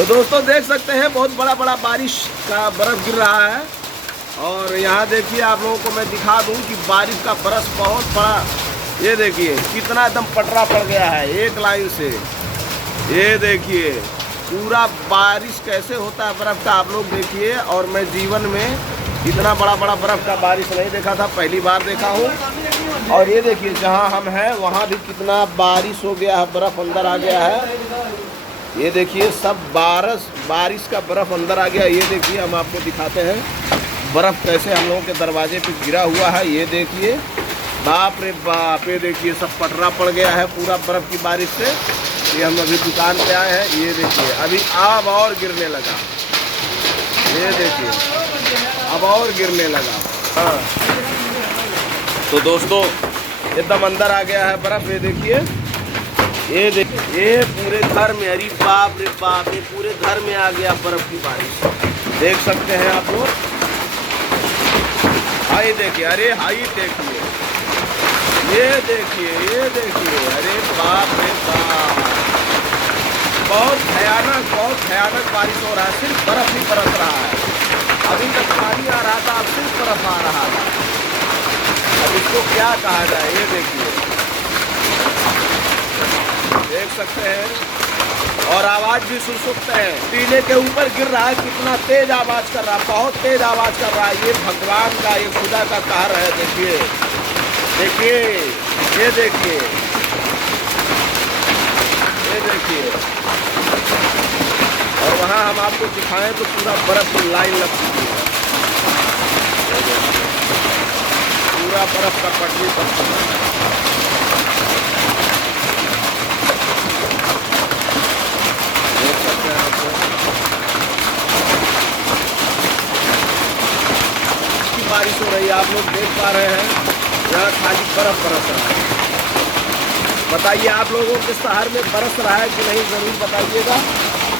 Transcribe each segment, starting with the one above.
तो दोस्तों देख सकते हैं बहुत बड़ा बड़ा बारिश का बर्फ़ गिर रहा है। और यहाँ देखिए आप लोगों को मैं दिखा दूँ कि बारिश का बरस बहुत बड़ा, ये देखिए कितना एकदम पटरा पड़ गया है एक लाइन से। ये देखिए पूरा बारिश कैसे होता है बर्फ़ का, आप लोग देखिए। और मैं जीवन में इतना बड़ा बड़ा बर्फ़ का बारिश नहीं देखा था, पहली बार देखा हूँ। और ये देखिए जहाँ हम हैं वहाँ भी कितना बारिश हो गया है, बर्फ़ अंदर आ गया है। ये देखिए सब बारिश का बर्फ़ अंदर आ गया। ये देखिए हम आपको दिखाते हैं बर्फ़ कैसे हम लोगों के दरवाजे पे गिरा हुआ है। ये देखिए बाप रे बाप, ये देखिए सब पटरा पड़ गया है पूरा बर्फ़ की बारिश से। ये हम अभी दुकान पे आए हैं, ये देखिए अभी अब और गिरने लगा। ये देखिए अब और गिरने लगा। हाँ तो दोस्तों एकदम अंदर आ गया है बर्फ़। ये देखिए ये देखिए ये पूरे घर में, अरे बाप रे बाप, ये पूरे घर में आ गया बर्फ़ की बारिश, देख सकते हैं आप लोग। हाई देखिए, अरे हाई देखिए, ये देखिए अरे बाप रे बाप, बहुत भयानक बारिश हो रहा है। सिर्फ बर्फ़ ही बरस रहा है। अभी तक पानी आ रहा था, अब सिर्फ बर्फ़ आ रहा था। अब इसको क्या कहा जाए, ये देखिए देख सकते हैं। और आवाज़ भी सुन सकते हैं, टीले के ऊपर गिर रहा है, कितना तेज आवाज़ कर रहा है, बहुत तेज आवाज़ कर रहा है। ये भगवान का, ये खुदा का कहर है। देखिए देखिए ये देखिए, ये देखिए। और वहाँ हम आपको दिखाएं तो पूरा बर्फ़ की लाइन लग चुकी है, पूरा बर्फ़ का पटरी पड़ चुका है। बारिश हो रही है, आप लोग देख पा रहे हैं, यहाँ खाली बर्फ़ बरस रहा है। बताइए आप लोगों के शहर में बरस रहा है कि नहीं, ज़रूर बताइएगा।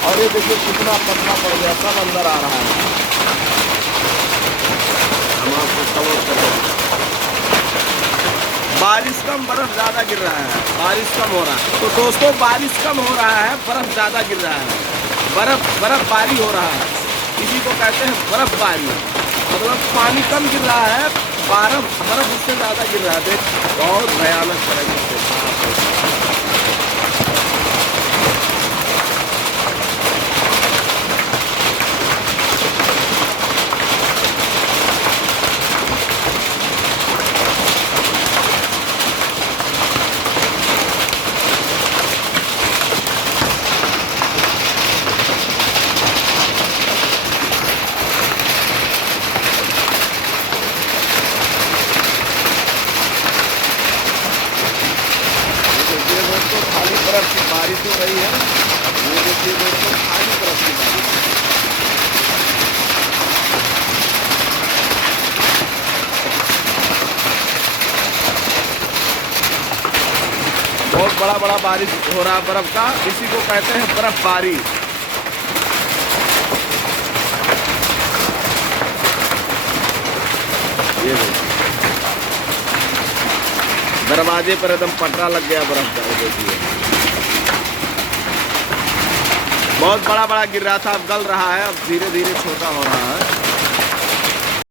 और ये देखिए कितना पतला पड़ गया, सब अंदर आ रहा है। हम आपको कवर कर रहे हैं। बारिश कम, बर्फ़ ज़्यादा गिर रहा है। बारिश कम हो रहा है तो दोस्तों, बारिश कम हो रहा है, बर्फ़ ज़्यादा गिर रहा है। बर्फ़बारी हो रहा है, इसी को कहते हैं बर्फ़बारी। मतलब पानी कम गिर रहा है, बर्फ़ उससे ज़्यादा गिर रहा है। देख बहुत भयानक तरीके से। खाली बर्फ़ की बारिश हो रही है। ये देखिए दोस्तों खाली बर्फ़ की बारिश। बहुत बड़ा बारिश हो रहा है बर्फ़ का, इसी को कहते हैं बर्फ़बारी। ये देखिए दरवाजे पर एकदम पटरा लग गया बर्फ़ का। देखिए बहुत बड़ा गिर रहा था, अब गल रहा है, अब धीरे धीरे छोटा हो रहा है।